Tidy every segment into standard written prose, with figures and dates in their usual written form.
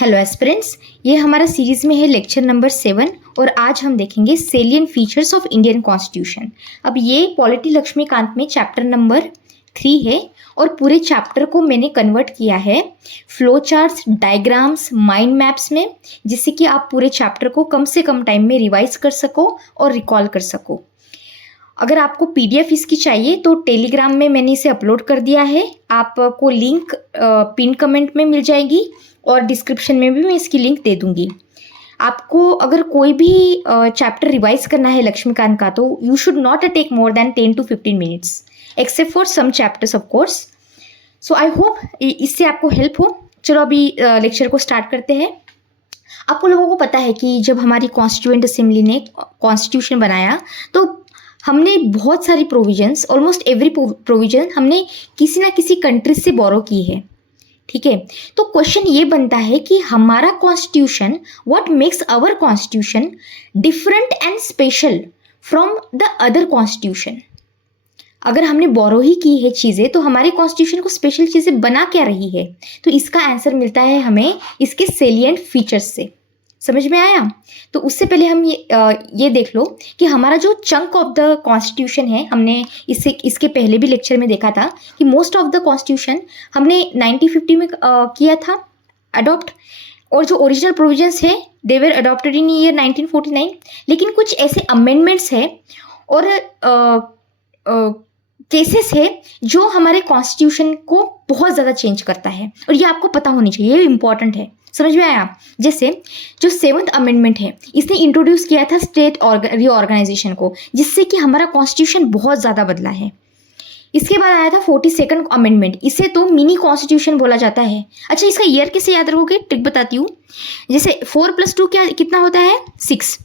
Hello aspirants, ये हमारा series में है लेक्चर नंबर 7 और आज हम देखेंगे salient features of Indian constitution. अब ये पॉलिटी लक्ष्मीकांत में चैप्टर नंबर 3 है और पूरे चैप्टर को मैंने कन्वर्ट किया है flow charts, diagrams, mind maps में, जिससे कि आप पूरे चैप्टर को कम से कम टाइम में रिवाइज कर सको और रिकॉल कर सको। अगर आपको पीडीएफ इसकी चाहिए तो टेलीग्राम में मैंने इसे अपलोड कर दिया है, आपको लिंक पिन कमेंट में मिल जाएगी और डिस्क्रिप्शन में भी मैं इसकी लिंक दे दूंगी। आपको अगर कोई भी चैप्टर रिवाइज करना है लक्ष्मीकांत का तो you should not take more than 10 to 15 minutes except for some chapters of course. So I hope इससे आपको हेल्प हो। चलो अभी लेक्चर को स्टार्ट करते हैं। आपको लोगों को पता है कि जब हमारी कॉन्स्टिट्यूएंट असेंबली ने कॉन्स्टिट्यूशन बनाया तो हमने बहुत सारी प्रोविजंस, ऑलमोस्ट एवरी प्रोविजन हमने किसी ना किसी कंट्री से बोरो की है। ठीक है, तो क्वेश्चन ये बनता है कि हमारा constitution, what makes our constitution different and special from the other constitution. अगर हमने बोरो ही की है चीज़ें तो हमारे कॉन्स्टिट्यूशन को स्पेशल चीज़ें बना क्या रही है, तो इसका आंसर मिलता है हमें इसके सेलिएंट फीचर्स से। समझ में आया? तो उससे पहले हम ये देख लो कि हमारा जो चंक ऑफ द कॉन्स्टिट्यूशन है, हमने इसके पहले भी लेक्चर में देखा था कि मोस्ट ऑफ द कॉन्स्टिट्यूशन हमने 1950 में किया था अडॉप्ट, और जो ओरिजिनल प्रोविजंस है दे वर अडॉप्टेड इन ईयर 1949। लेकिन कुछ ऐसे अमेंडमेंट्स है और केसेस है जो हमारे कॉन्स्टिट्यूशन को बहुत ज़्यादा चेंज करता है, और ये आपको पता होनी चाहिए, ये इंपॉर्टेंट है। समझ में आया? जैसे जो 7th अमेंडमेंट है, इसने इंट्रोड्यूस किया था स्टेट रीऑर्गेनाइजेशन को, जिससे कि हमारा कॉन्स्टिट्यूशन बहुत ज़्यादा बदला है। इसके बाद आया था 42nd अमेंडमेंट, इसे तो मिनी कॉन्स्टिट्यूशन बोला जाता है। अच्छा, इसका ईयर कैसे याद रखोगे? ट्रिक बताती हूँ। जैसे 4 + 2 कितना होता है? 6,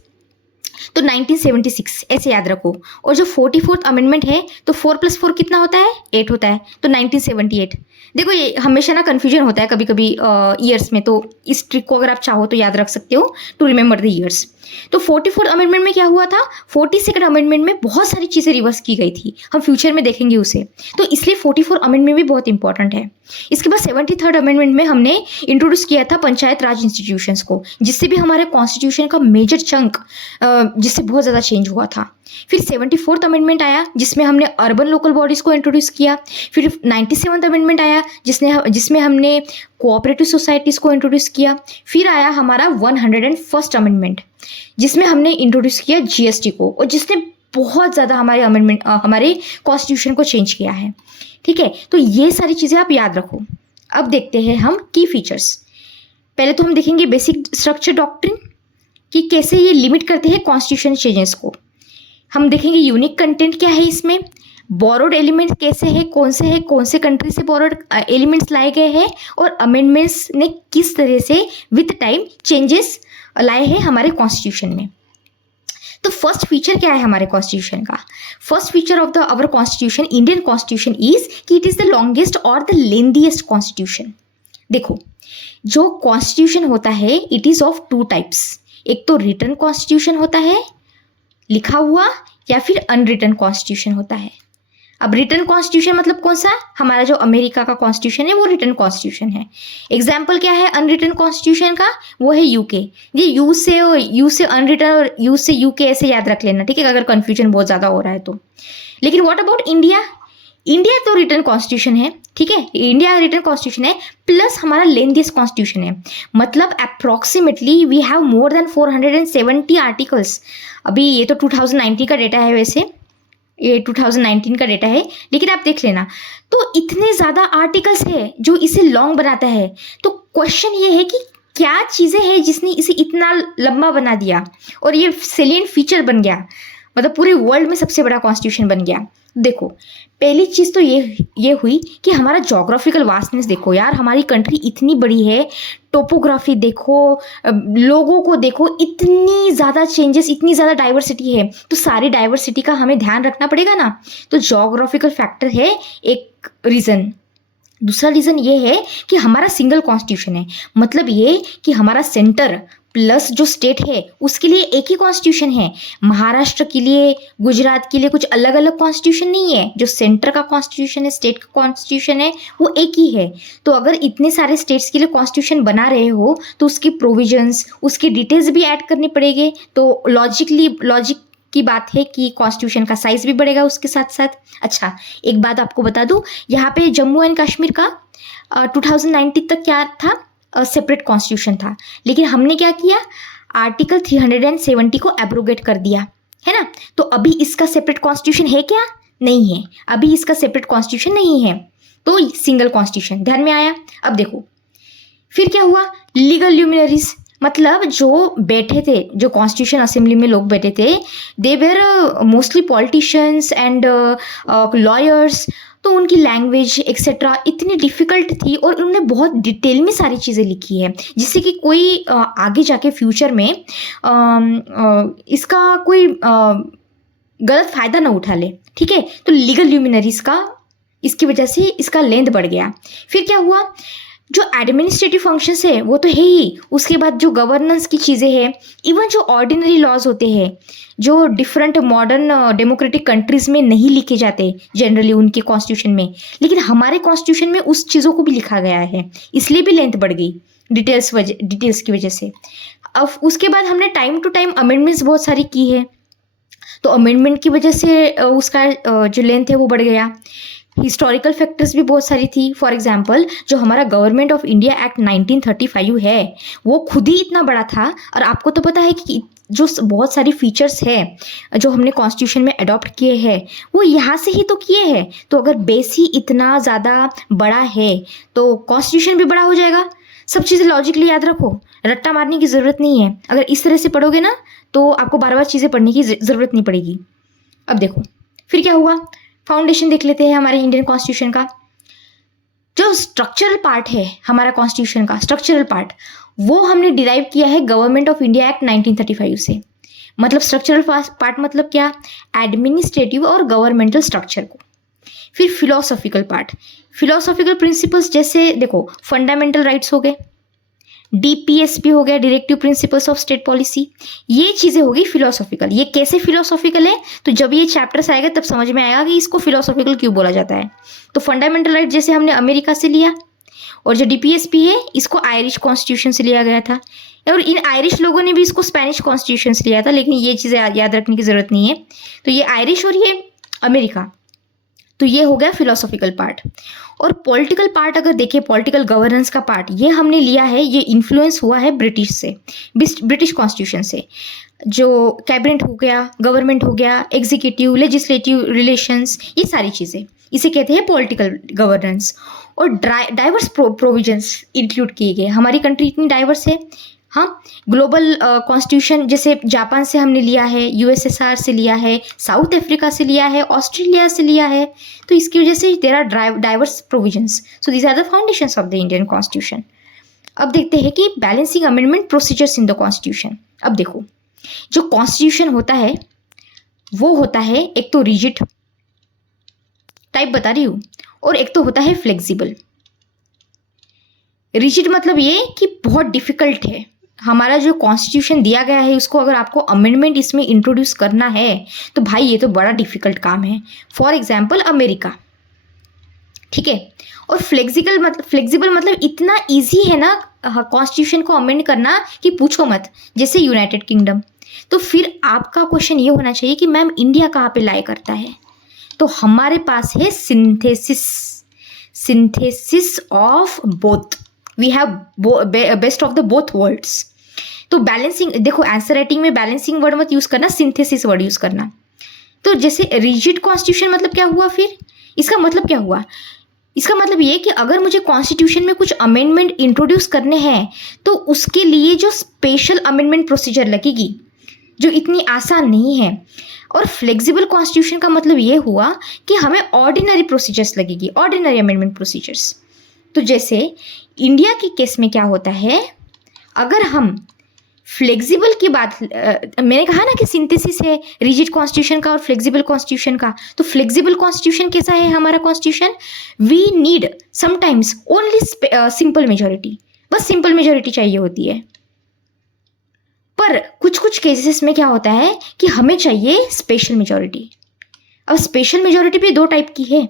तो 1976 ऐसे याद रखो। और जो 44th अमेंडमेंट है तो 4 + 4 कितना होता है? 8 होता है, तो 1978। देखो ये हमेशा ना कन्फ्यूजन होता है कभी कभी ईयर्स में, तो इस ट्रिक को अगर आप चाहो तो याद रख सकते हो टू रिमेंबर द ईयर्स। तो 44th अमेंडमेंट में क्या हुआ था? 42nd अमेंडमेंट में बहुत सारी चीज़ें रिवर्स की गई थी, हम फ्यूचर में देखेंगे उसे, तो इसलिए 44th अमेंडमेंट भी बहुत इंपॉर्टेंट है। इसके बाद 73rd अमेंडमेंट में हमने इंट्रोड्यूस किया था पंचायत राज इंस्टीट्यूशंस को, जिससे भी हमारे कॉन्स्टिट्यूशन का मेजर चंक जिससे बहुत ज़्यादा चेंज हुआ था। फिर 74th अमेंडमेंट आया जिसमें हमने अर्बन लोकल बॉडीज़ को इंट्रोड्यूस किया। फिर 97th अमेंडमेंट आया जिसमें हमने कोऑपरेटिव सोसाइटीज़ को इंट्रोड्यूस किया। फिर आया हमारा 101st अमेंडमेंट जिसमें हमने इंट्रोड्यूस किया जीएसटी को, और जिसने बहुत ज़्यादा हमारे कॉन्स्टिट्यूशन को चेंज किया है। ठीक है, तो ये सारी चीज़ें आप याद रखो। अब देखते हैं हम की फीचर्स। पहले तो हम देखेंगे बेसिक स्ट्रक्चर डॉक्ट्रिन कि कैसे ये लिमिट करते हैं कॉन्स्टिट्यूशन चेंजेस को। हम देखेंगे यूनिक कंटेंट क्या है इसमें, बोरोड एलिमेंट्स कैसे है, कौन से कंट्री से बोरोड एलिमेंट्स लाए गए हैं, और अमेंडमेंट्स ने किस तरह से विथ टाइम चेंजेस लाए हैं हमारे कॉन्स्टिट्यूशन में। तो फर्स्ट फीचर क्या है हमारे कॉन्स्टिट्यूशन का? First feature of the our constitution, Indian constitution, is कि इट इज द लॉन्गेस्ट और द लेंथीएस्ट कॉन्स्टिट्यूशन। देखो, जो कॉन्स्टिट्यूशन होता है इट इज ऑफ 2 टाइप्स। एक तो रिटन कॉन्स्टिट्यूशन होता है, लिखा हुआ, या फिर अनरिटन कॉन्स्टिट्यूशन होता है। अब रिटन कॉन्स्टिट्यूशन मतलब कौन सा? हमारा जो अमेरिका का कॉन्स्टिट्यूशन है वो रिटन कॉन्स्टिट्यूशन है। एग्जाम्पल क्या है अनरिटन कॉन्स्टिट्यूशन का? वो है यूके। ये यू से अनरिटन और यू से यूके ऐसे याद रख लेना, ठीक है, अगर कंफ्यूजन बहुत ज़्यादा हो रहा है तो। लेकिन व्हाट अबाउट इंडिया? इंडिया तो रिटन कॉन्स्टिट्यूशन है, ठीक है, इंडिया रिटन कॉन्स्टिट्यूशन है, प्लस हमारा लेंथीएस्ट कॉन्स्टिट्यूशन है। मतलब approximately we have more than 470 articles. अभी ये तो 2019 का डेटा है, वैसे ये 2019 का डेटा है, लेकिन आप देख लेना, तो इतने ज़्यादा आर्टिकल्स है जो इसे लॉन्ग बनाता है। तो क्वेश्चन ये है कि क्या चीज़ें हैं जिसने इसे इतना लंबा बना दिया और ये सेलिएंट फीचर बन गया, मतलब पूरे वर्ल्ड में सबसे बड़ा कॉन्स्टिट्यूशन बन गया। देखो, पहली चीज़ तो ये हुई कि हमारा जोग्राफिकल वास्टनेस देखो यार, हमारी कंट्री इतनी बड़ी है, टोपोग्राफी देखो, लोगों को देखो, इतनी ज़्यादा चेंजेस, इतनी ज़्यादा डाइवर्सिटी है, तो सारी डाइवर्सिटी का हमें ध्यान रखना पड़ेगा ना। तो जोग्राफिकल फैक्टर है एक रीज़न। दूसरा रीज़न ये है कि हमारा सिंगल कॉन्स्टिट्यूशन है, मतलब ये कि हमारा सेंटर प्लस जो स्टेट है उसके लिए एक ही कॉन्स्टिट्यूशन है। महाराष्ट्र के लिए, गुजरात के लिए कुछ अलग अलग कॉन्स्टिट्यूशन नहीं है। जो सेंटर का कॉन्स्टिट्यूशन है, स्टेट का कॉन्स्टिट्यूशन है, वो एक ही है। तो अगर इतने सारे स्टेट्स के लिए कॉन्स्टिट्यूशन बना रहे हो तो उसकी प्रोविजंस, उसकी डिटेल्स भी ऐड करनी पड़ेगी। तो लॉजिक की बात है कि कॉन्स्टिट्यूशन का साइज भी बढ़ेगा उसके साथ साथ। अच्छा, एक बात आपको बता दूं, यहाँ पे जम्मू एंड कश्मीर का 2019 तक क्या था, सेपरेट कॉन्स्टिट्यूशन था। लेकिन हमने क्या किया, आर्टिकल 370 को एब्रोगेट कर दिया, है ना। तो अभी इसका सेपरेट कॉन्स्टिट्यूशन है क्या? नहीं है, अभी इसका सेपरेट कॉन्स्टिट्यूशन नहीं है। तो सिंगल कॉन्स्टिट्यूशन ध्यान में आया। अब देखो फिर क्या हुआ, लीगल ल्यूमिनरीज, मतलब जो बैठे थे, जो कॉन्स्टिट्यूशन असेंबली में लोग बैठे थे, they were mostly politicians and lawyers. तो उनकी लैंग्वेज एक्सेट्रा इतनी डिफ़िकल्ट थी और उन्होंने बहुत डिटेल में सारी चीज़ें लिखी है, जिससे कि कोई आगे जाके फ्यूचर में इसका कोई गलत फ़ायदा ना उठा ले, ठीक है। तो लीगल ल्यूमिनरीज का इसकी वजह से इसका लेंथ बढ़ गया। फिर क्या हुआ, जो एडमिनिस्ट्रेटिव फंक्शंस है वो तो है ही, उसके बाद जो गवर्नेंस की चीज़ें हैं, इवन जो ऑर्डिनरी लॉज होते हैं, जो डिफरेंट मॉडर्न डेमोक्रेटिक कंट्रीज़ में नहीं लिखे जाते जनरली उनके कॉन्स्टिट्यूशन में, लेकिन हमारे कॉन्स्टिट्यूशन में उस चीज़ों को भी लिखा गया है, इसलिए भी लेंथ बढ़ गई डिटेल्स की वजह से। अब उसके बाद हमने टाइम टू टाइम अमेंडमेंट्स बहुत सारी की है, तो अमेंडमेंट की वजह से उसका जो लेंथ है वो बढ़ गया। हिस्टोरिकल फैक्टर्स भी बहुत सारी थी। फॉर एग्जांपल, जो हमारा गवर्नमेंट ऑफ इंडिया एक्ट 1935 है वो खुद ही इतना बड़ा था, और आपको तो पता है कि जो बहुत सारी फीचर्स है जो हमने कॉन्स्टिट्यूशन में अडॉप्ट किए हैं वो यहाँ से ही तो किए हैं। तो अगर बेस ही इतना ज़्यादा बड़ा है तो कॉन्स्टिट्यूशन भी बड़ा हो जाएगा। सब चीज़ें लॉजिकली याद रखो, रट्टा मारने की ज़रूरत नहीं है। अगर इस तरह से पढ़ोगे ना तो आपको बार बार चीज़ें पढ़ने की ज़रूरत नहीं पड़ेगी। अब देखो फिर क्या हुआ, फाउंडेशन देख लेते हैं हमारे इंडियन कॉन्स्टिट्यूशन का। जो स्ट्रक्चरल पार्ट है हमारा कॉन्स्टिट्यूशन का, स्ट्रक्चरल पार्ट, वो हमने डिराइव किया है गवर्नमेंट ऑफ इंडिया एक्ट 1935 से। मतलब स्ट्रक्चरल पार्ट मतलब क्या, एडमिनिस्ट्रेटिव और गवर्नमेंटल स्ट्रक्चर को। फिर फिलोसॉफिकल पार्ट, फिलोसॉफिकल प्रिंसिपल्स, जैसे देखो फंडामेंटल राइट्स हो गए, DPSP हो गया, directive principles of state policy, ये चीज़ें होगी फिलोसॉफिकल। ये कैसे फिलोसॉफिकल है, तो जब ये चैप्टर्स आएगा तब समझ में आएगा कि इसको फिलोसॉफिकल क्यों बोला जाता है। तो फंडामेंटल राइट जैसे हमने अमेरिका से लिया, और जो DPSP है इसको आयरिश कॉन्स्टिट्यूशन से लिया गया था, और इन आयरिश लोगों ने भी इसको स्पेनिश कॉन्स्टिट्यूशन से लिया था, लेकिन ये चीज़ें याद रखने की ज़रूरत नहीं है। तो ये आयरिश और ये अमेरिका, तो ये हो गया फिलोसॉफिकल पार्ट। और पॉलिटिकल पार्ट अगर देखें, पॉलिटिकल गवर्नेंस का पार्ट, ये हमने लिया है, ये इन्फ्लुएंस हुआ है ब्रिटिश से, ब्रिटिश कॉन्स्टिट्यूशन से। जो कैबिनेट हो गया, गवर्नमेंट हो गया, एग्जीक्यूटिव लेजिस्लेटिव रिलेशंस, ये सारी चीज़ें इसे कहते हैं पॉलिटिकल गवर्नेंस। और डाइवर्स प्रोविजंस इंक्लूड किए गए। हमारी कंट्री इतनी डाइवर्स है, हाँ। ग्लोबल कॉन्स्टिट्यूशन जैसे जापान से हमने लिया है, USSR से लिया है, साउथ अफ्रीका से लिया है, ऑस्ट्रेलिया से लिया है। तो इसकी वजह से there are diverse provisions, so these are the foundations of the Indian constitution. अब देखते हैं कि balancing amendment procedures in the constitution. अब देखो जो कॉन्स्टिट्यूशन होता है वो होता है एक तो रिजिड टाइप बता रही हूँ, और एक तो होता है फ्लेक्सिबल। रिजिड मतलब ये कि बहुत डिफिकल्ट है, हमारा जो कॉन्स्टिट्यूशन दिया गया है उसको अगर आपको अमेंडमेंट इसमें इंट्रोड्यूस करना है तो भाई ये तो बड़ा डिफिकल्ट काम है। फॉर एग्जाम्पल अमेरिका, ठीक है। और फ्लेक्सिबल मतलब इतना ईजी है ना कॉन्स्टिट्यूशन को अमेंड करना कि पूछो मत, जैसे यूनाइटेड किंगडम। तो फिर आपका क्वेश्चन ये होना चाहिए कि मैम इंडिया कहाँ पे लाई करता है, तो हमारे पास है synthesis of both, we have best of the both words. तो बैलेंसिंग, देखो आंसर राइटिंग में बैलेंसिंग वर्ड मत यूज करना, सिंथेसिस वर्ड यूज करना। तो जैसे रिजिड कॉन्स्टिट्यूशन मतलब क्या हुआ, फिर इसका मतलब क्या हुआ, इसका मतलब ये कि अगर मुझे कॉन्स्टिट्यूशन में कुछ अमेंडमेंट इंट्रोड्यूस करने हैं तो उसके लिए जो स्पेशल अमेंडमेंट प्रोसीजर लगेगी जो इतनी आसान नहीं है। और फ्लेक्सिबल कॉन्स्टिट्यूशन का मतलब ये हुआ कि हमें ऑर्डिनरी प्रोसीजर्स लगेगी, ऑर्डिनरी अमेंडमेंट प्रोसीजर्स। तो जैसे इंडिया के केस में क्या होता है, अगर हम फ्लेक्सिबल की बात, मैंने कहा ना कि सिंथेसिस है रिजिड कॉन्स्टिट्यूशन का और फ्लेक्सिबल कॉन्स्टिट्यूशन का। तो फ्लेक्सिबल कॉन्स्टिट्यूशन कैसा है हमारा constitution, we need sometimes only simple majority, बस सिंपल मेजोरिटी चाहिए होती है। पर कुछ कुछ केसेस में क्या होता है कि हमें चाहिए स्पेशल मेजॉरिटी। अब स्पेशल मेजॉरिटी भी दो टाइप की है।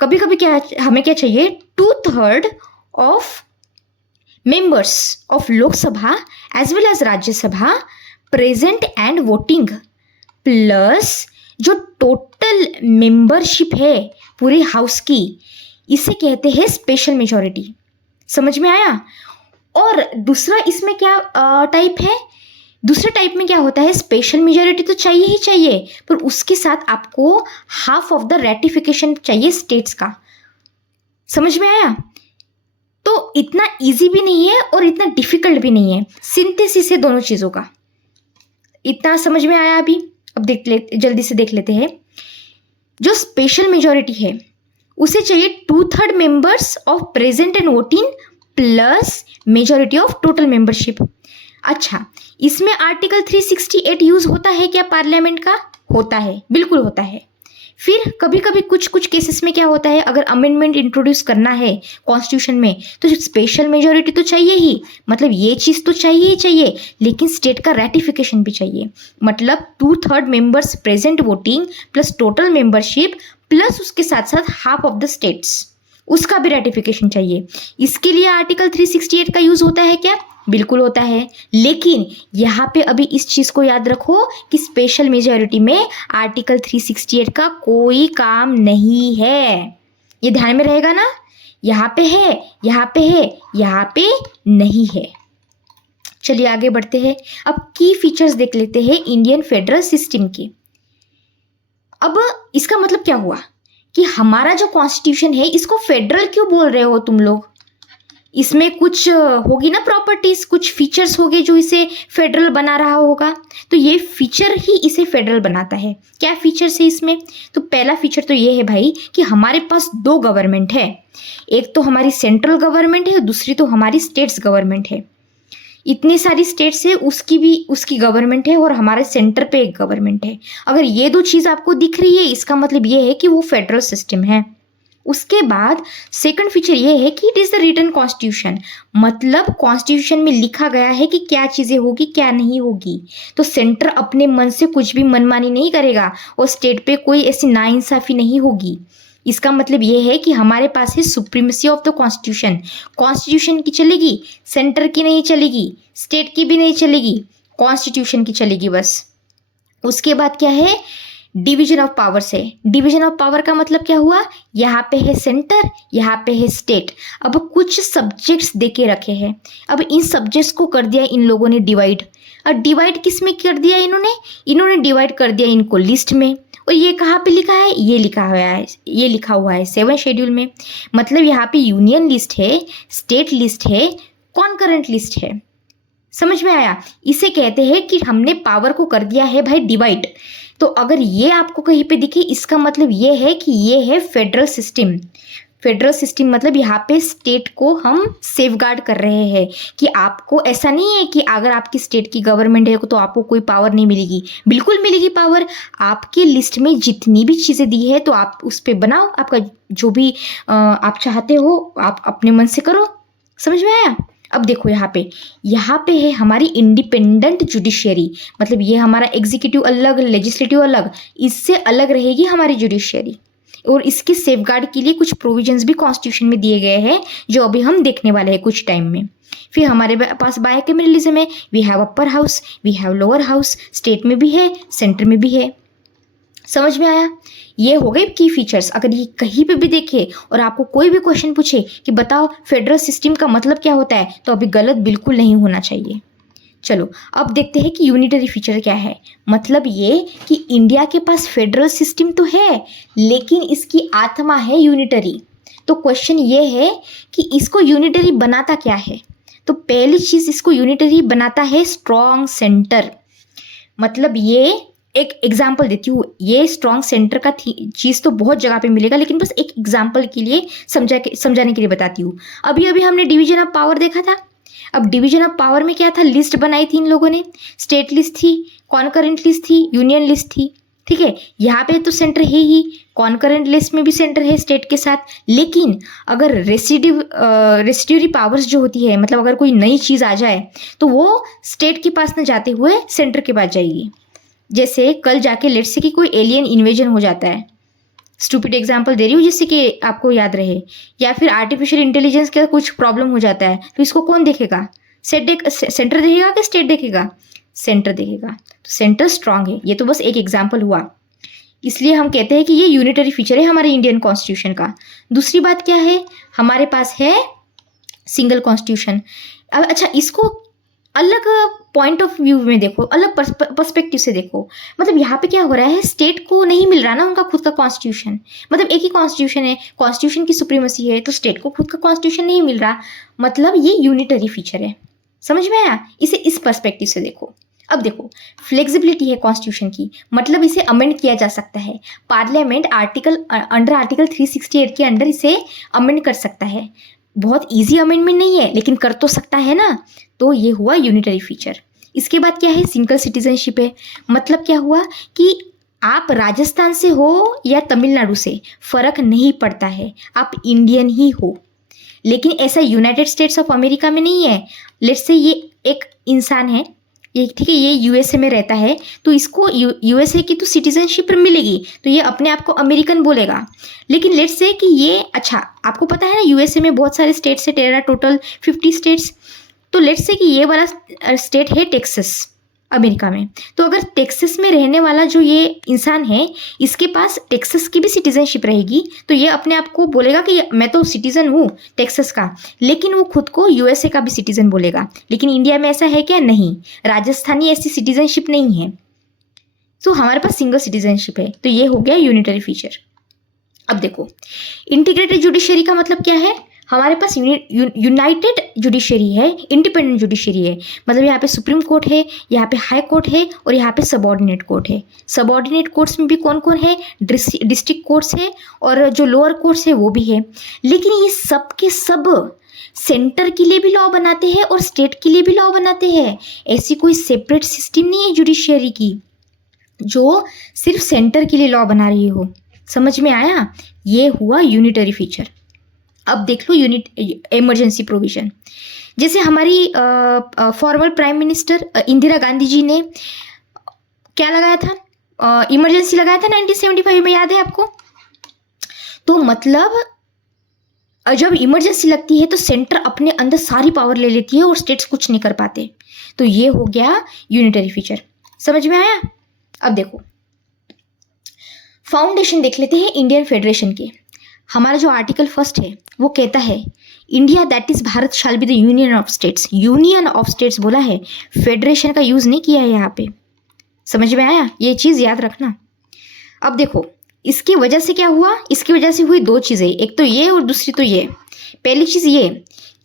कभी कभी क्या हमें क्या चाहिए, 2/3 of members of Lok Sabha as well as Rajya Sabha present and voting, plus जो टोटल मेंबरशिप है पूरे हाउस की, इसे कहते हैं स्पेशल मेजॉरिटी। समझ में आया? और दूसरा इसमें क्या टाइप है, दूसरे टाइप में क्या होता है, स्पेशल मेजॉरिटी तो चाहिए ही चाहिए, पर उसके साथ आपको हाफ ऑफ द रेटिफिकेशन चाहिए स्टेट्स का। समझ में आया? तो इतना इजी भी नहीं है और इतना डिफिकल्ट भी नहीं है, सिंथेसिस है दोनों चीज़ों का। इतना समझ में आया अभी? अब जल्दी से देख लेते हैं। जो स्पेशल मेजॉरिटी है उसे चाहिए 2/3 members of present and voting plus majority of total membership. अच्छा, इसमें आर्टिकल 368 यूज होता है क्या पार्लियामेंट का? होता है, बिल्कुल होता है। फिर कभी कभी कुछ कुछ केसेस में क्या होता है, अगर अमेंडमेंट इंट्रोड्यूस करना है कॉन्स्टिट्यूशन में तो स्पेशल मेजॉरिटी तो चाहिए ही, मतलब ये चीज़ तो चाहिए ही चाहिए, लेकिन स्टेट का रेटिफिकेशन भी चाहिए। मतलब 2/3 members present voting plus total membership plus उसके साथ साथ हाफ ऑफ द स्टेट्स, उसका भी रेटिफिकेशन चाहिए। इसके लिए आर्टिकल 368 का यूज होता है क्या? बिल्कुल होता है। लेकिन यहाँ पे अभी इस चीज़ को याद रखो कि स्पेशल मेजॉरिटी में आर्टिकल 368 का कोई काम नहीं है। ये ध्यान में रहेगा ना? यहाँ पे है, यहाँ पे है, यहाँ पे नहीं है। चलिए आगे बढ़ते हैं। अब की फीचर्स देख लेते हैं इंडियन फेडरल सिस्टम की। अब इसका मतलब क्या हुआ कि हमारा जो कॉन्स्टिट्यूशन है इसको फेडरल क्यों बोल रहे हो तुम लोग? इसमें कुछ होगी ना प्रॉपर्टीज, कुछ फीचर्स होंगे जो इसे फेडरल बना रहा होगा, तो ये फीचर ही इसे फेडरल बनाता है। क्या फीचर्स है इसमें? तो पहला फीचर तो ये है भाई कि हमारे पास दो गवर्नमेंट है, एक तो हमारी सेंट्रल गवर्नमेंट है, दूसरी तो हमारी स्टेट्स गवर्नमेंट है। इतनी सारी स्टेट्स है, उसकी भी उसकी गवर्नमेंट है और हमारे सेंटर पे एक गवर्नमेंट है। अगर ये दो चीज़ आपको दिख रही है इसका मतलब ये है कि वो फेडरल सिस्टम है। उसके बाद सेकंड फीचर ये है कि it is the written constitution, मतलब कॉन्स्टिट्यूशन में लिखा गया है कि क्या चीज़ें होगी क्या नहीं होगी। तो सेंटर अपने मन से कुछ भी मनमानी नहीं करेगा और स्टेट पे कोई ऐसी नाइंसाफ़ी नहीं होगी। इसका मतलब ये है कि हमारे पास है supremacy of the constitution. Constitution की चलेगी, सेंटर की नहीं चलेगी, स्टेट की भी नहीं चलेगी, कॉन्स्टिट्यूशन की चलेगी बस। उसके बाद क्या है, डिवीजन ऑफ पावर से। डिवीजन ऑफ पावर का मतलब क्या हुआ, यहाँ पे है सेंटर, यहाँ पे है स्टेट। अब कुछ सब्जेक्ट्स देके रखे हैं, अब इन सब्जेक्ट्स को कर दिया इन लोगों ने डिवाइड। और डिवाइड किस में कर दिया इन्होंने डिवाइड कर दिया इनको लिस्ट में। और ये कहाँ पे लिखा है, ये लिखा हुआ है 7 शेड्यूल में। मतलब यहाँ पे यूनियन लिस्ट है, स्टेट लिस्ट है, कॉन्करेंट लिस्ट है। समझ में आया? इसे कहते हैं कि हमने पावर को कर दिया है भाई डिवाइड। तो अगर ये आपको कहीं पे दिखे इसका मतलब ये है कि ये है फेडरल सिस्टम। फेडरल सिस्टम मतलब यहाँ पे स्टेट को हम सेफगार्ड कर रहे हैं कि आपको ऐसा नहीं है कि अगर आपकी स्टेट की गवर्नमेंट है तो आपको कोई पावर नहीं मिलेगी। बिल्कुल मिलेगी पावर। आपके लिस्ट में जितनी भी चीज़ें दी है तो आप उस पर बनाओ, आपका जो भी आप चाहते हो आप अपने मन से करो। समझ में आया? अब देखो यहाँ पे है हमारी इंडिपेंडेंट जुडिशियरी, मतलब ये हमारा एग्जीक्यूटिव अलग, लेजिस्लेटिव अलग, इससे अलग रहेगी हमारी जुडिशियरी। और इसके सेफगार्ड के लिए कुछ प्रोविजंस भी कॉन्स्टिट्यूशन में दिए गए हैं जो अभी हम देखने वाले हैं कुछ टाइम में। फिर हमारे पास बायकैमरलिज्म है, we have upper house, we have lower house, state में भी है, सेंटर में भी है। समझ में आया? ये हो गए की फीचर्स। अगर ये कहीं पे भी देखे और आपको कोई भी क्वेश्चन पूछे कि बताओ फेडरल सिस्टम का मतलब क्या होता है, तो अभी गलत बिल्कुल नहीं होना चाहिए। चलो अब देखते हैं कि यूनिटरी फीचर क्या है। मतलब ये कि इंडिया के पास फेडरल सिस्टम तो है लेकिन इसकी आत्मा है यूनिटरी। तो क्वेश्चन ये है कि इसको यूनिटरी बनाता क्या है? तो पहली चीज़ इसको यूनिटरी बनाता है स्ट्रॉन्ग सेंटर। मतलब ये एक एग्जाम्पल देती हूँ, ये स्ट्रॉन्ग सेंटर का चीज़ तो बहुत जगह पे मिलेगा लेकिन बस एक एग्जाम्पल के लिए समझाने के लिए बताती हूँ। अभी अभी हमने डिवीजन ऑफ पावर देखा था। अब डिवीजन ऑफ पावर में क्या था, लिस्ट बनाई थी इन लोगों ने, स्टेट लिस्ट थी, कॉन्करेंट लिस्ट थी, यूनियन लिस्ट थी। ठीक है, यहाँ पे तो सेंटर है ही, कॉन्करेंट लिस्ट में भी सेंटर है स्टेट के साथ, लेकिन अगर रेसिड्यूरी पावर्स जो होती है, मतलब अगर कोई नई चीज़ आ जाए तो वो स्टेट के पास न जाते हुए सेंटर के पास जाएगी। जैसे कल जाके लेट्स से कि कोई एलियन इन्वेजन हो जाता है, स्टूपिड एग्जाम्पल दे रही हूँ जिससे कि आपको याद रहे, या फिर आर्टिफिशियल इंटेलिजेंस का कुछ प्रॉब्लम हो जाता है, तो इसको कौन देखेगा? सेंटर देखेगा कि स्टेट देखेगा? सेंटर देखेगा। तो सेंटर स्ट्रांग है। ये तो बस एक एग्जाम्पल हुआ, इसलिए हम कहते हैं कि ये यूनिटरी फीचर है हमारे इंडियन कॉन्स्टिट्यूशन का। दूसरी बात क्या है, हमारे पास है सिंगल कॉन्स्टिट्यूशन। अब अच्छा, इसको अलग पॉइंट ऑफ व्यू में देखो, अलग पर्सपेक्टिव से देखो। मतलब यहाँ पे क्या हो रहा है, स्टेट को नहीं मिल रहा ना उनका खुद का कॉन्स्टिट्यूशन, मतलब एक ही कॉन्स्टिट्यूशन है, कॉन्स्टिट्यूशन की सुप्रीमेसी है, तो स्टेट को खुद का कॉन्स्टिट्यूशन नहीं मिल रहा, मतलब ये यूनिटरी फीचर है। समझ में आया? इसे इस पर्सपेक्टिव से देखो। अब देखो, फ्लेक्सिबिलिटी है कॉन्स्टिट्यूशन की, मतलब इसे अमेंड किया जा सकता है। पार्लियामेंट अंडर आर्टिकल 368 के अंडर इसे अमेंड कर सकता है। बहुत इजी अमेंडमेंट नहीं है, लेकिन कर तो सकता है ना, तो ये हुआ यूनिटरी फीचर। इसके बाद क्या है, सिंगल सिटीजनशिप है। मतलब क्या हुआ कि आप राजस्थान से हो या तमिलनाडु से, फर्क नहीं पड़ता है, आप इंडियन ही हो। लेकिन ऐसा यूनाइटेड स्टेट्स ऑफ अमेरिका में नहीं है। लेट्स से ये एक इंसान है, ये ठीक है, ये यूएसए में रहता है, तो इसको यूएसए की तो सिटीजनशिप मिलेगी, तो ये अपने आप को अमेरिकन बोलेगा। लेकिन लेट्स से कि ये, अच्छा आपको पता है ना यूएसए में बहुत सारे स्टेट्स है, टेरा टोटल 50 स्टेट्स। तो लेट्स से कि ये वाला स्टेट है टेक्सास अमेरिका में, तो अगर टेक्सास में रहने वाला जो ये इंसान है, इसके पास टेक्सास की भी सिटीजनशिप रहेगी, तो ये अपने आप को बोलेगा कि मैं तो सिटीजन हूँ टेक्सास का, लेकिन वो खुद को यूएसए का भी सिटीजन बोलेगा। लेकिन इंडिया में ऐसा है क्या? नहीं, राजस्थानी ऐसी सिटीजनशिप नहीं है, तो हमारे पास सिंगल सिटीजनशिप है। तो ये हो गया यूनिटरी फीचर। अब देखो, इंटीग्रेटेड जुडिशरी का मतलब क्या है, हमारे पास यूनाइटेड जुडिशरी है, इंडिपेंडेंट जुडिशरी है। मतलब यहाँ पे सुप्रीम कोर्ट है, यहाँ पे हाई कोर्ट है, और यहाँ पे सबऑर्डिनेट कोर्ट है। सबऑर्डिनेट कोर्ट्स में भी कौन कौन है? डिस्ट्रिक्ट कोर्ट्स है, और जो लोअर कोर्ट्स है वो भी है। लेकिन ये सब के सब सेंटर के लिए भी लॉ बनाते हैं और स्टेट के लिए भी लॉ बनाते हैं। ऐसी कोई सेपरेट सिस्टम नहीं है जुडिशरी की जो सिर्फ सेंटर के लिए लॉ बना रही हो। समझ में आया? ये हुआ यूनिटरी फीचर। अब देख लो इमरजेंसी प्रोविजन। जैसे हमारी former prime minister Indira Gandhi ji ने क्या लगाया था? इमरजेंसी लगाया था 1975 में, याद है आपको? तो मतलब जब इमरजेंसी लगती है तो सेंटर अपने अंदर सारी पावर ले लेती है और स्टेट्स कुछ नहीं कर पाते। तो ये हो गया यूनिटरी फीचर। समझ में आया? अब देखो, फाउंडेशन देख लेते हैं इंडियन फेडरेशन के। हमारा जो आर्टिकल 1 है वो कहता है India that is Bharat shall be the union of states. Union of states बोला है, फेडरेशन का यूज नहीं किया है यहाँ पे। समझ में आया? ये चीज याद रखना। अब देखो, इसकी वजह से क्या हुआ? इसकी वजह से हुई दो चीजें, एक तो ये और दूसरी तो ये। पहली चीज ये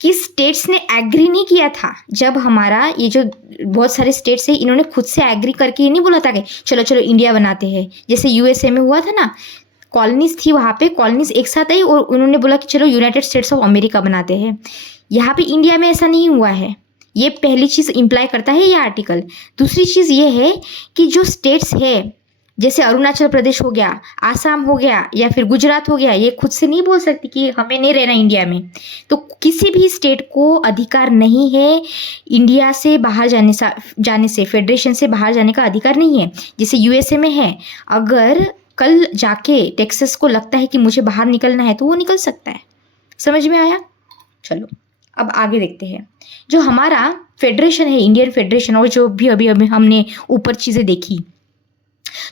कि स्टेट्स ने एग्री नहीं किया था। जब हमारा ये जो बहुत सारे स्टेट्स है, इन्होंने खुद से एग्री करके ये नहीं बोला था कि चलो चलो इंडिया बनाते हैं, जैसे यूएसए में हुआ था ना, कॉलोनीज थी वहाँ पे, कॉलोनीज एक साथ आई और उन्होंने बोला कि चलो यूनाइटेड स्टेट्स ऑफ अमेरिका बनाते हैं। यहाँ पे इंडिया में ऐसा नहीं हुआ है। ये पहली चीज़ इम्प्लाई करता है ये आर्टिकल। दूसरी चीज़ ये है कि जो स्टेट्स है, जैसे अरुणाचल प्रदेश हो गया, आसाम हो गया, या फिर गुजरात हो गया, ये खुद से नहीं बोल सकती कि हमें नहीं रहना इंडिया में। तो किसी भी स्टेट को अधिकार नहीं है इंडिया से बाहर जाने से, फेडरेशन से बाहर जाने का अधिकार नहीं है, जैसे यूएसए में है। अगर कल जाके टेक्सास को लगता है कि मुझे बाहर निकलना है तो वो निकल सकता है। समझ में आया? चलो अब आगे देखते हैं। जो हमारा फेडरेशन है, इंडियन फेडरेशन, और जो भी अभी हमने ऊपर चीज़ें देखी,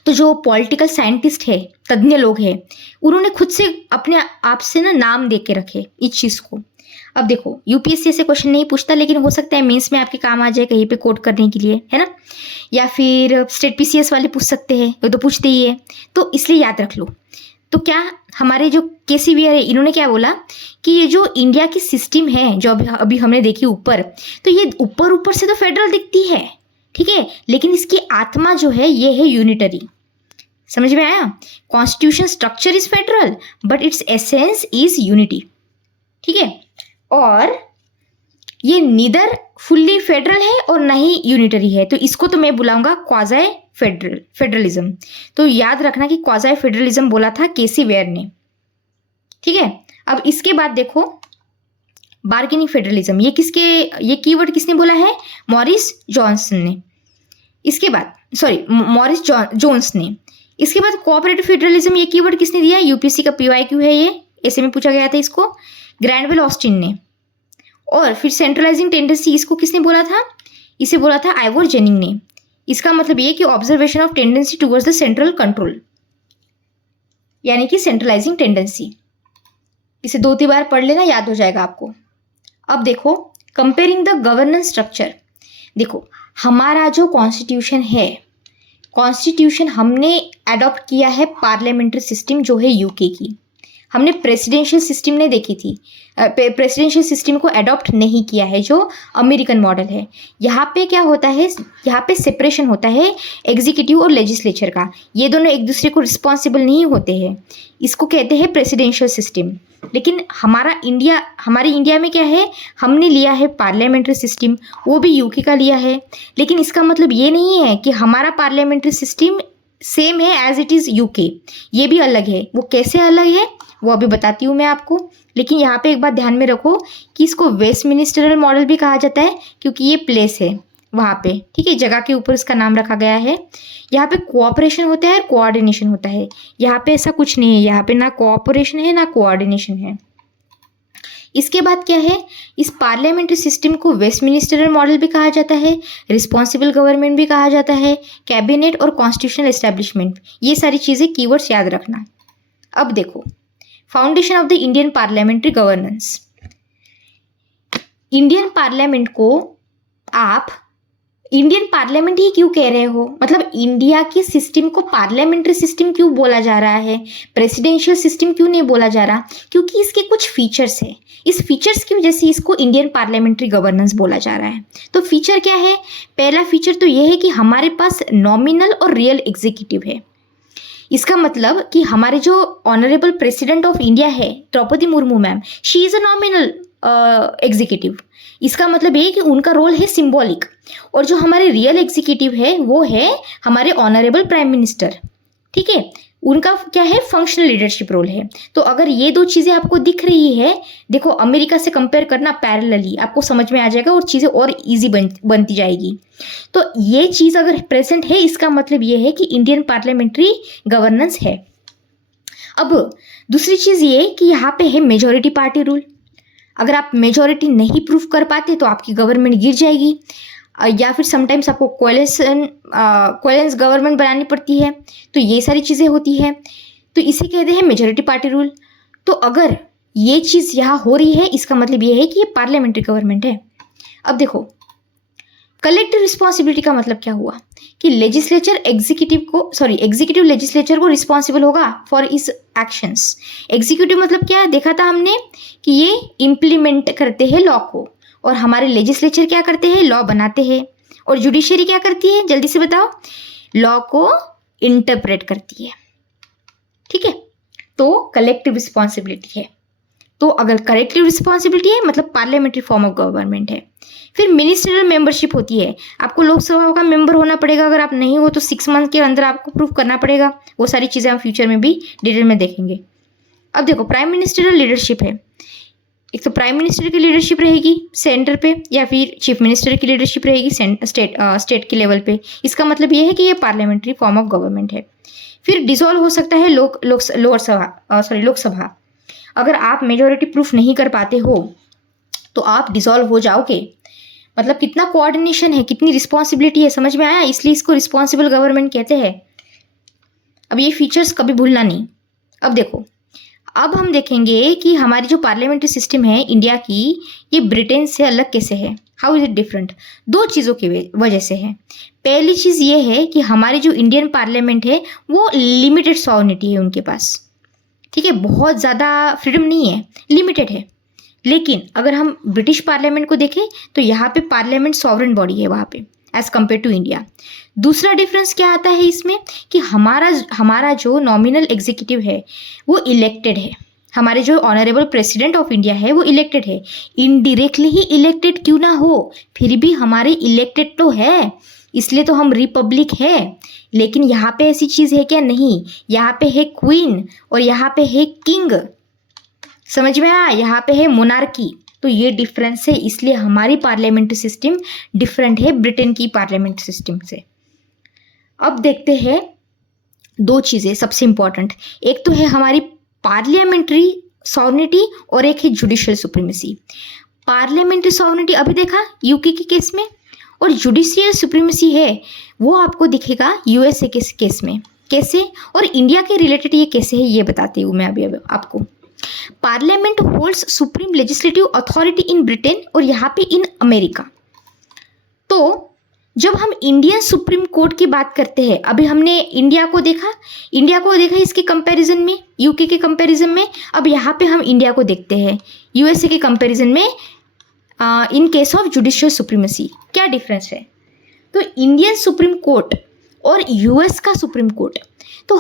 तो जो पॉलिटिकल साइंटिस्ट है, तज्ञ लोग हैं, उन्होंने खुद से अपने आप से ना नाम दे के रखे इस चीज़ को। अब देखो, यूपीएससी से क्वेश्चन नहीं पूछता, लेकिन हो सकता है मेंस में आपके काम आ जाए कहीं पे कोट करने के लिए, है ना? या फिर स्टेट पीसीएस वाले पूछ सकते हैं, ये तो पूछते ही है, तो इसलिए याद रख लो। तो क्या हमारे जो केसीवीआर है, इन्होंने क्या बोला कि ये जो इंडिया की सिस्टम है जो अभी हमने देखी ऊपर, तो ये ऊपर ऊपर से तो फेडरल दिखती है, ठीक है, लेकिन इसकी आत्मा जो है ये है यूनिटरी। समझ में आया? Constitution structure is federal but its essence is unity, ठीक है। और ये नीदर फुल्ली फेडरल है और ना ही यूनिटरी है, तो इसको तो मैं बुलाऊंगा क्वाज़ाई फेडरलिज्म। तो याद रखना कि क्वाज़ाई फेडरलिज्म बोला था केसी वेयर ने, ठीक है। अब इसके बाद देखो बार्गेनिंग फेडरलिज्म, ये कीवर्ड किसने बोला है? मॉरिस जॉनसन ने। इसके बाद मॉरिस जोन्स ने। इसके बाद कोऑपरेटिव फेडरलिज्म, ये कीवर्ड किसने दिया? यूपीएससी का पीवाईक्यू है, ये ऐसे में पूछा गया था इसको, ग्रैंडवेल ऑस्टिन ने। और फिर सेंट्रलाइजिंग टेंडेंसी, इसको किसने बोला था? इसे बोला था आइवोर जेनिंग ने। इसका मतलब ये कि observation of tendency towards the central control, यानी कि सेंट्रलाइजिंग टेंडेंसी। इसे 2-3 बार पढ़ लेना, याद हो जाएगा आपको। अब देखो कंपेयरिंग द गवर्नेंस स्ट्रक्चर। देखो हमारा जो कॉन्स्टिट्यूशन है, कॉन्स्टिट्यूशन हमने अडॉप्ट किया है पार्लियामेंट्री सिस्टम जो है यूके की। हमने प्रेसिडेंशियल सिस्टम नहीं देखी थी, प्रेसिडेंशियल सिस्टम को अडॉप्ट नहीं किया है जो अमेरिकन मॉडल है। यहाँ पे क्या होता है, यहाँ पे सेपरेशन होता है एग्जीक्यूटिव और लेजिस्लेचर का। ये दोनों एक दूसरे को रिस्पॉन्सिबल नहीं होते हैं, इसको कहते हैं प्रेसिडेंशियल सिस्टम। लेकिन हमारे इंडिया में क्या है, हमने लिया है पार्लियामेंट्री सिस्टम, वो भी यूके का लिया है। लेकिन इसका मतलब ये नहीं है कि हमारा पार्लियामेंट्री सिस्टम सेम है एज इट इज़ यूके, ये भी अलग है। वो कैसे अलग है वो अभी बताती हूँ मैं आपको। लेकिन यहाँ पे एक बात ध्यान में रखो कि इसको वेस्टमिनिस्टर मॉडल भी कहा जाता है, क्योंकि ये प्लेस है वहाँ पे, ठीक है, जगह के ऊपर इसका नाम रखा गया है। यहाँ पे कोऑपरेशन होता है, कोऑर्डिनेशन होता है। यहाँ पे ऐसा कुछ नहीं है, यहाँ पे ना कोऑपरेशन है ना कोऑर्डिनेशन है। इसके बाद क्या है, इस पार्लियामेंट्री सिस्टम को वेस्टमिनिस्टर मॉडल भी कहा जाता है, रिस्पॉन्सिबल गवर्नमेंट भी कहा जाता है, कैबिनेट और कॉन्स्टिट्यूशनल एस्टेब्लिशमेंट, ये सारी चीज़ें कीवर्ड्स याद रखना। अब देखो foundation of the Indian parliamentary governance. Indian parliament को आप इंडियन पार्लियामेंट ही क्यों कह रहे हो? मतलब इंडिया की सिस्टम को पार्लियामेंट्री सिस्टम क्यों बोला जा रहा है, प्रेसिडेंशियल सिस्टम क्यों नहीं बोला जा रहा? क्योंकि इसके कुछ फीचर्स है, इस फीचर्स की वजह से इसको इंडियन पार्लियामेंट्री गवर्नेंस बोला जा रहा है। तो फीचर क्या है? पहला फीचर तो यह है कि हमारे पास नॉमिनल और रियल एग्जीक्यूटिव है। इसका मतलब कि हमारे जो ऑनरेबल प्रेसिडेंट ऑफ इंडिया है Droupadi Murmu ma'am, she is a nominal executive. इसका मतलब ये कि उनका रोल है सिंबॉलिक। और जो हमारे रियल एग्जीक्यूटिव है वो है हमारे ऑनरेबल प्राइम मिनिस्टर, ठीक है, उनका क्या है, फंक्शनल लीडरशिप रोल है। तो अगर ये दो चीज़ें आपको दिख रही है, देखो अमेरिका से कंपेयर करना पैरेलली, आपको समझ में आ जाएगा और चीज़ें और इजी बनती जाएगी। तो ये चीज़ अगर प्रेजेंट है, इसका मतलब ये है कि इंडियन पार्लियामेंट्री गवर्नेंस है। अब दूसरी चीज़ ये कि यहाँ पे है मेजॉरिटी पार्टी रूल। अगर आप मेजॉरिटी नहीं प्रूफ कर पाते तो आपकी गवर्नमेंट गिर जाएगी, या फिर समटाइम्स आपको कोएलेंस गवर्नमेंट बनानी पड़ती है। तो ये सारी चीज़ें होती है, तो इसे कहते हैं मेजॉरिटी पार्टी रूल। तो अगर ये चीज़ यहाँ हो रही है, इसका मतलब ये है कि ये पार्लियामेंट्री गवर्नमेंट है। अब देखो कलेक्टिव रिस्पॉन्सिबिलिटी का मतलब क्या हुआ कि एग्जीक्यूटिव लेजिस्लेचर को रिस्पॉन्सिबल होगा फॉर इस एक्शंस। एग्जीक्यूटिव मतलब क्या देखा था हमने कि ये इम्प्लीमेंट करते हैं लॉ को, और हमारे लेजिस्लेचर क्या करते हैं, लॉ बनाते हैं। और जुडिशरी क्या करती है, जल्दी से बताओ, लॉ को इंटरप्रेट करती है, ठीक है। तो कलेक्टिव रिस्पॉन्सिबिलिटी है। तो अगर कलेक्टिव रिस्पॉन्सिबिलिटी है मतलब पार्लियामेंट्री फॉर्म ऑफ गवर्नमेंट है। फिर मिनिस्ट्रियल मेंबरशिप होती है, आपको लोकसभा का मेंबर होना पड़ेगा। अगर आप नहीं हो तो 6 मंथ के अंदर आपको प्रूफ करना पड़ेगा। वो सारी चीज़ें हम फ्यूचर में भी डिटेल में देखेंगे। अब देखो प्राइम मिनिस्टरियल लीडरशिप है, एक तो प्राइम मिनिस्टर की लीडरशिप रहेगी सेंटर पे, या फिर चीफ मिनिस्टर की लीडरशिप रहेगी स्टेट के लेवल पे। इसका मतलब ये है कि ये पार्लियामेंट्री फॉर्म ऑफ गवर्नमेंट है। फिर डिसॉल्व हो सकता है लोकसभा। अगर आप मेजॉरिटी प्रूफ नहीं कर पाते हो तो आप डिसॉल्व हो जाओगे। मतलब कितना कोऑर्डिनेशन है, कितनी रिस्पॉन्सिबिलिटी है, समझ में आया? इसलिए इसको रिस्पॉन्सिबल गवर्नमेंट कहते हैं। अब ये फीचर्स कभी भूलना नहीं। अब देखो, अब हम देखेंगे कि हमारी जो पार्लियामेंट्री सिस्टम है इंडिया की, ये ब्रिटेन से अलग कैसे है, हाउ इज इट डिफरेंट। 2 चीज़ों की वजह से है। पहली चीज़ ये है कि हमारी जो इंडियन पार्लियामेंट है वो लिमिटेड सॉवरेनिटी है उनके पास, ठीक है, बहुत ज़्यादा फ्रीडम नहीं है, लिमिटेड है। लेकिन अगर हम ब्रिटिश पार्लियामेंट को देखें तो यहाँ पे पार्लियामेंट सॉवरेन बॉडी है वहाँ पे एज कम्पेयर टू इंडिया। दूसरा डिफरेंस क्या आता है इसमें कि हमारा जो नॉमिनल एग्जीक्यूटिव है वो इलेक्टेड है, हमारे जो ऑनरेबल प्रेसिडेंट ऑफ इंडिया है वो इलेक्टेड है, इनडायरेक्टली ही इलेक्टेड क्यों ना हो, फिर भी हमारे इलेक्टेड तो है, इसलिए तो हम रिपब्लिक है। लेकिन यहाँ पे ऐसी चीज़ है क्या? नहीं, यहाँ पे है क्वीन और यहाँ पे है किंग। समझ में आया? यहाँ पे है मोनार्की। तो ये डिफरेंस है, इसलिए हमारी पार्लियामेंट्री सिस्टम डिफरेंट है ब्रिटेन की पार्लियामेंट्री सिस्टम से। अब देखते हैं दो चीज़ें सबसे इंपॉर्टेंट, एक तो है हमारी पार्लियामेंट्री सॉवरेनिटी और एक है जुडिशियल सुप्रीमेसी। पार्लियामेंट्री सॉवरेनिटी अभी देखा यूके के केस में, और जुडिशियल सुप्रीमेसी है वो आपको दिखेगा यूएसए के केस में। कैसे और इंडिया के रिलेटेड ये कैसे है ये बताती हूँ मैं अभी आपको। Parliament holds supreme legislative authority in Britain और यहाँ पे इन अमेरिका। तो जब हम इंडियन सुप्रीम कोर्ट की बात करते हैं, अभी हमने इंडिया को देखा इसके कंपैरिजन में, यूके के कंपैरिजन में। अब यहाँ पे हम इंडिया को देखते हैं यूएसए के कंपैरिजन में in case of judicial supremacy. क्या डिफरेंस है? तो इंडियन सुप्रीम कोर्ट और यूएस का सुप्रीम कोर्ट, तो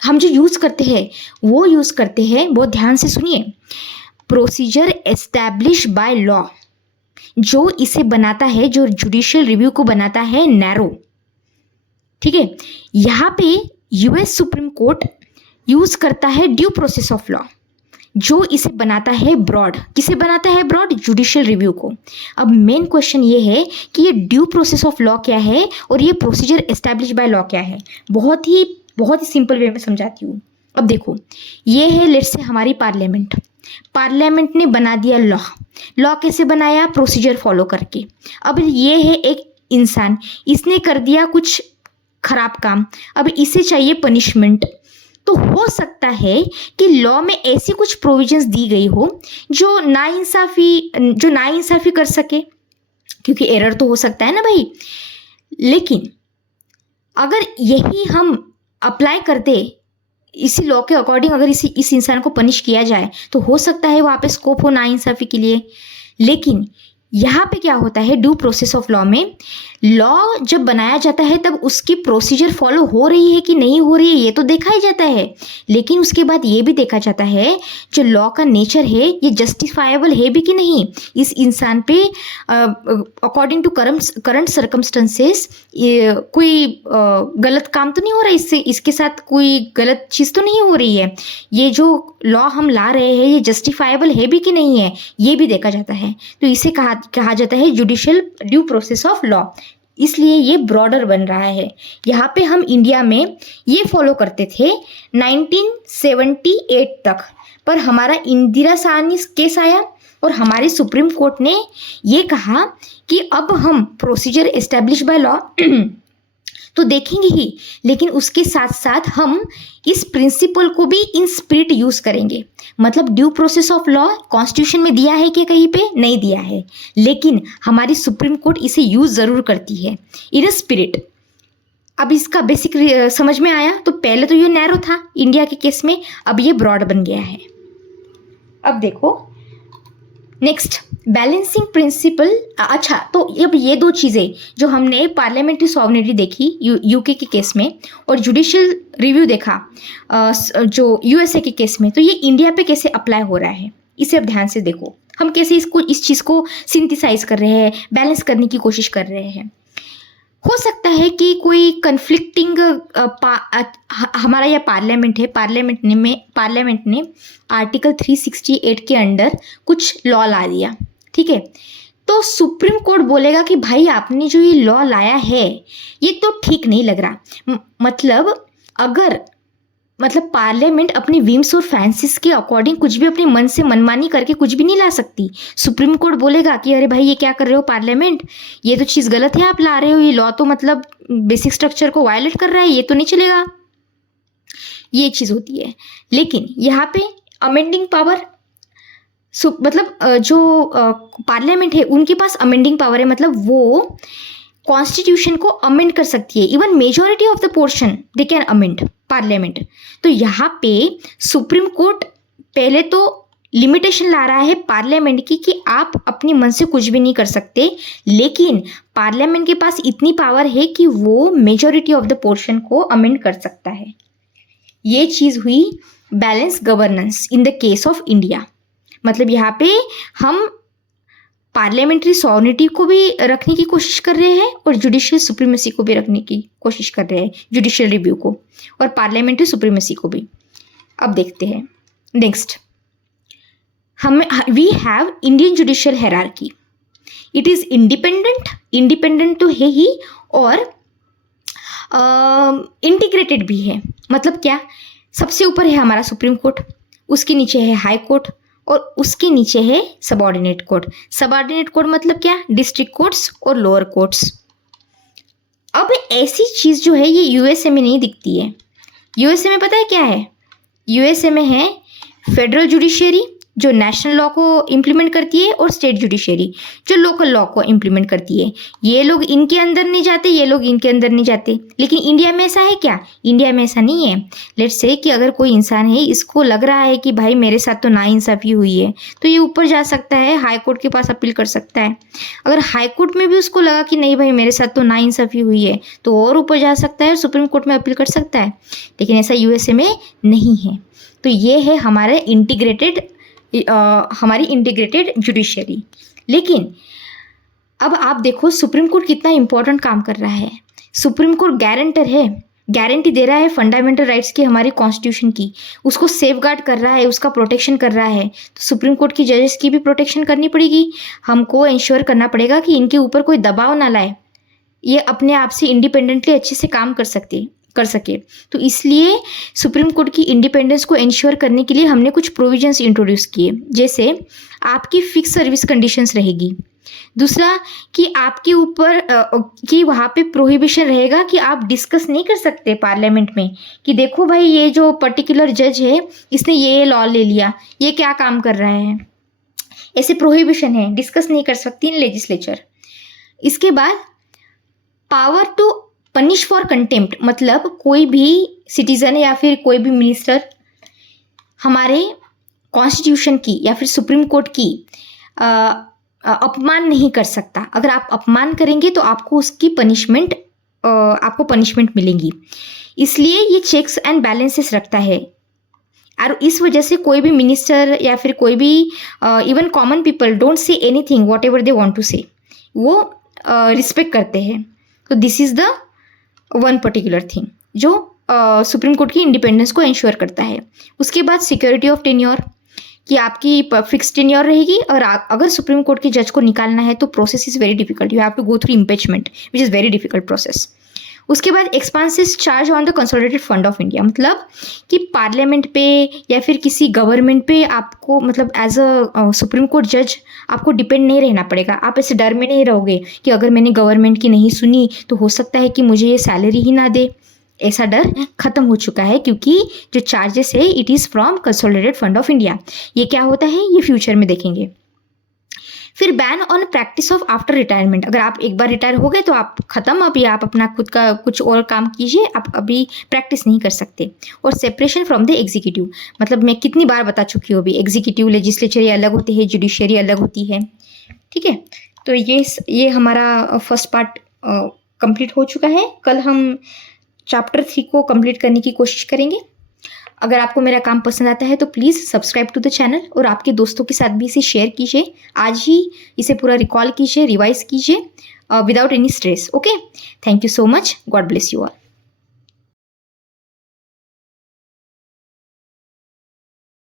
हम जो यूज़ करते हैं वो यूज़ करते हैं, बहुत ध्यान से सुनिए, प्रोसीजर एस्टैब्लिश बाय लॉ। जो इसे बनाता है, जो जुडिशियल रिव्यू को बनाता है, नैरो। ठीक है, यहाँ पे यूएस सुप्रीम कोर्ट यूज करता है ड्यू प्रोसेस ऑफ लॉ, जो इसे बनाता है ब्रॉड। किसे बनाता है ब्रॉड? जुडिशियल रिव्यू को। अब मेन क्वेश्चन ये है कि ये ड्यू प्रोसेस ऑफ लॉ क्या है और ये प्रोसीजर एस्टैब्लिश बाय लॉ क्या है। बहुत ही सिंपल वे में समझाती हूँ। अब देखो, ये है लेट्स से हमारी पार्लियामेंट ने बना दिया लॉ कैसे बनाया? प्रोसीजर फॉलो करके। अब ये है एक इंसान, इसने कर दिया कुछ खराब काम, अब इसे चाहिए पनिशमेंट। तो हो सकता है कि लॉ में ऐसी कुछ प्रोविजंस दी गई हो जो नाइंसाफी कर सके, क्योंकि एरर तो हो सकता है ना भाई। लेकिन अगर यही हम अप्लाई कर दे इसी लॉ के अकॉर्डिंग, अगर इस इंसान को पनिश किया जाए, तो हो सकता है वहाँ पे स्कोप हो नाइंसाफी के लिए। लेकिन यहाँ पे क्या होता है, ड्यू प्रोसेस ऑफ लॉ में, लॉ जब बनाया जाता है तब उसकी प्रोसीजर फॉलो हो रही है कि नहीं हो रही है ये तो देखा ही जाता है। लेकिन उसके बाद ये भी देखा जाता है जो लॉ का नेचर है ये जस्टिफाइबल है भी कि नहीं, इस इंसान पे अकॉर्डिंग टू करंट सर्कमस्टेंसेस कोई गलत काम तो नहीं हो रहा है, इसके साथ कोई गलत चीज़ तो नहीं हो रही है, ये जो लॉ हम ला रहे हैं ये जस्टिफाइबल है भी कि नहीं है, ये भी देखा जाता है। तो इसे कहा जाता है judicial due process of law. इसलिए ये ब्रॉडर बन रहा है। यहाँ पे हम इंडिया में ये फॉलो करते थे 1978 तक, पर हमारा इंदिरा साहनी केस आया और हमारे सुप्रीम कोर्ट ने ये कहा कि अब हम प्रोसीजर एस्टेब्लिश बाय लॉ तो देखेंगे ही, लेकिन उसके साथ साथ हम इस प्रिंसिपल को भी इन स्पिरिट यूज करेंगे। मतलब due process of law constitution में दिया है कि कहीं पे नहीं दिया है, लेकिन हमारी सुप्रीम कोर्ट इसे यूज जरूर करती है इन अ स्पिरिट। अब इसका बेसिक समझ में आया। तो पहले तो ये नैरो था इंडिया के केस में, अब ये ब्रॉड बन गया है। अब देखो नेक्स्ट, बैलेंसिंग प्रिंसिपल। अच्छा, तो अब ये दो चीज़ें जो हमने पार्लियामेंट्री सॉवरेनिटी देखी यूके के केस में और जुडिशियल रिव्यू देखा जो यूएसए के केस में, तो ये इंडिया पे कैसे अप्लाई हो रहा है इसे अब ध्यान से देखो। हम कैसे इस चीज़ को सिंथेसाइज कर रहे हैं, बैलेंस करने की कोशिश कर रहे हैं। हो सकता है कि कोई कन्फ्लिक्टिंग हमारा यह पार्लियामेंट है, पार्लियामेंट ने आर्टिकल 368 के अंडर कुछ लॉ ला दिया, ठीक है। तो सुप्रीम कोर्ट बोलेगा कि भाई आपने जो ये लॉ लाया है ये तो ठीक नहीं लग रहा। मतलब पार्लियामेंट अपनी विम्स और फैंसीज के अकॉर्डिंग कुछ भी अपने मन से मनमानी करके कुछ भी नहीं ला सकती। सुप्रीम कोर्ट बोलेगा कि अरे भाई ये क्या कर रहे हो पार्लियामेंट, ये तो चीज़ गलत है आप ला रहे हो, ये लॉ तो मतलब बेसिक स्ट्रक्चर को वायलेट कर रहा है, ये तो नहीं चलेगा। ये चीज़ होती है। लेकिन यहाँ पे अमेंडिंग पावर जो पार्लियामेंट है उनके पास अमेंडिंग पावर है, मतलब वो कॉन्स्टिट्यूशन को अमेंड कर सकती है। Even majority of the portion they can amend parliament. तो यहाँ पे सुप्रीम कोर्ट पहले तो लिमिटेशन ला रहा है पार्लियामेंट की कि आप अपने मन से कुछ भी नहीं कर सकते, लेकिन पार्लियामेंट के पास इतनी पावर है कि वो मेजॉरिटी ऑफ द पोर्शन को अमेंड कर सकता है। ये चीज़ हुई balance governance in the case of India. मतलब यहाँ पे हम पार्लियामेंट्री सॉवरेनिटी को भी रखने की कोशिश कर रहे हैं और जुडिशियल सुप्रीमेसी को भी रखने की कोशिश कर रहे हैं, जुडिशियल रिव्यू को और पार्लियामेंट्री सुप्रीमेसी को भी। अब देखते हैं next, we have Indian judicial hierarchy. It is independent तो है ही और इंटीग्रेटेड भी है। मतलब क्या, सबसे ऊपर है हमारा सुप्रीम कोर्ट, उसके नीचे है हाई कोर्ट और उसके नीचे है सबऑर्डिनेट कोर्ट। सबऑर्डिनेट कोर्ट मतलब क्या, डिस्ट्रिक्ट कोर्ट्स और लोअर कोर्ट्स। अब ऐसी चीज़ जो है ये यूएसए में नहीं दिखती है। यूएसए में पता है क्या है, यूएसए में है फेडरल जुडिशियरी जो नेशनल लॉ को इम्प्लीमेंट करती है और स्टेट जुडिशियरी जो लोकल लॉ को इम्प्लीमेंट करती है। ये लोग इनके अंदर नहीं जाते, ये लोग इनके अंदर नहीं जाते। लेकिन इंडिया में ऐसा है क्या, इंडिया में ऐसा नहीं है। लेट्स से कि अगर कोई इंसान है, इसको लग रहा है कि भाई मेरे साथ तो नाइंसाफ़ी हुई है, तो ये ऊपर जा सकता है, हाई कोर्ट के पास अपील कर सकता है। अगर हाई कोर्ट में भी उसको लगा कि नहीं भाई मेरे साथ तो नाइंसाफ़ी हुई है, तो और ऊपर जा सकता है और सुप्रीम कोर्ट में अपील कर सकता है। लेकिन ऐसा यूएसए में नहीं है। तो ये है हमारे हमारी इंटीग्रेटेड जुडिशियरी। लेकिन अब आप देखो सुप्रीम कोर्ट कितना इंपॉर्टेंट काम कर रहा है। सुप्रीम कोर्ट गारंटर है, गारंटी दे रहा है फंडामेंटल राइट्स की, हमारी कॉन्स्टिट्यूशन की, उसको सेफगार्ड कर रहा है, उसका प्रोटेक्शन कर रहा है। तो सुप्रीम कोर्ट की जजेस की भी प्रोटेक्शन करनी पड़ेगी। हमको इंश्योर करना पड़ेगा कि इनके ऊपर कोई दबाव ना लाए, ये अपने आप से इंडिपेंडेंटली अच्छे से काम कर सके। तो इसलिए सुप्रीम कोर्ट की इंडिपेंडेंस को इंश्योर करने के लिए हमने कुछ प्रोविजंस इंट्रोड्यूस किए। जैसे आपकी फिक्स सर्विस कंडीशंस रहेगी। दूसरा कि आपके ऊपर कि वहाँ पे प्रोहिबिशन रहेगा कि आप डिस्कस नहीं कर सकते पार्लियामेंट में कि देखो भाई ये जो पर्टिकुलर जज है इसने ये लॉ ले लिया, ये क्या काम कर रहा है। ऐसे प्रोहिबिशन है, डिस्कस नहीं कर सकती इन लेजिस्लेचर। इसके बाद power to punish for contempt, मतलब कोई भी सिटीजन या फिर कोई भी मिनिस्टर हमारे कॉन्स्टिट्यूशन की या फिर सुप्रीम कोर्ट की अपमान नहीं कर सकता। अगर आप अपमान करेंगे तो आपको उसकी पनिशमेंट मिलेगी। इसलिए ये चेक्स एंड बैलेंसेस रखता है और इस वजह से कोई भी मिनिस्टर या फिर कोई भी even common people don't say anything whatever they want to say, वो रिस्पेक्ट करते हैं। तो this is the one particular thing जो सुप्रीम कोर्ट की इंडिपेंडेंस को इंश्योर करता है। उसके बाद सिक्योरिटी ऑफ टेन्योर, कि आपकी फिक्स टेन्योर रहेगी और अगर सुप्रीम कोर्ट के जज को निकालना है तो process is very difficult, you have to go through impeachment which is very difficult process. उसके बाद expenses charge on the consolidated fund of India, मतलब कि पार्लियामेंट पे या फिर किसी गवर्नमेंट पे आपको मतलब एज अ सुप्रीम कोर्ट जज आपको डिपेंड नहीं रहना पड़ेगा। आप ऐसे डर में नहीं रहोगे कि अगर मैंने गवर्नमेंट की नहीं सुनी तो हो सकता है कि मुझे ये सैलरी ही ना दे। ऐसा डर खत्म हो चुका है क्योंकि जो चार्जेस है it is from consolidated fund of India. ये क्या होता है ये फ्यूचर में देखेंगे। फिर ban on practice of after retirement, अगर आप एक बार रिटायर हो गए तो आप ख़त्म, अभी आप अपना खुद का कुछ और काम कीजिए, आप अभी प्रैक्टिस नहीं कर सकते। और सेपरेशन फ्रॉम द एग्जीक्यूटिव, मतलब मैं कितनी बार बता चुकी हूँ अभी, एग्जीक्यूटिव लेजिस्लेचर ये अलग होते हैं, जुडिशियरी अलग होती है। ठीक है, तो ये हमारा फर्स्ट पार्ट कंप्लीट हो चुका है। कल हम चैप्टर 3 को कंप्लीट करने की कोशिश करेंगे। अगर आपको मेरा काम पसंद आता है तो please subscribe to the channel और आपके दोस्तों के साथ भी इसे शेयर कीजिए। आज ही इसे पूरा रिकॉल कीजिए, रिवाइज कीजिए without any stress. Okay, thank you so much, God bless you all.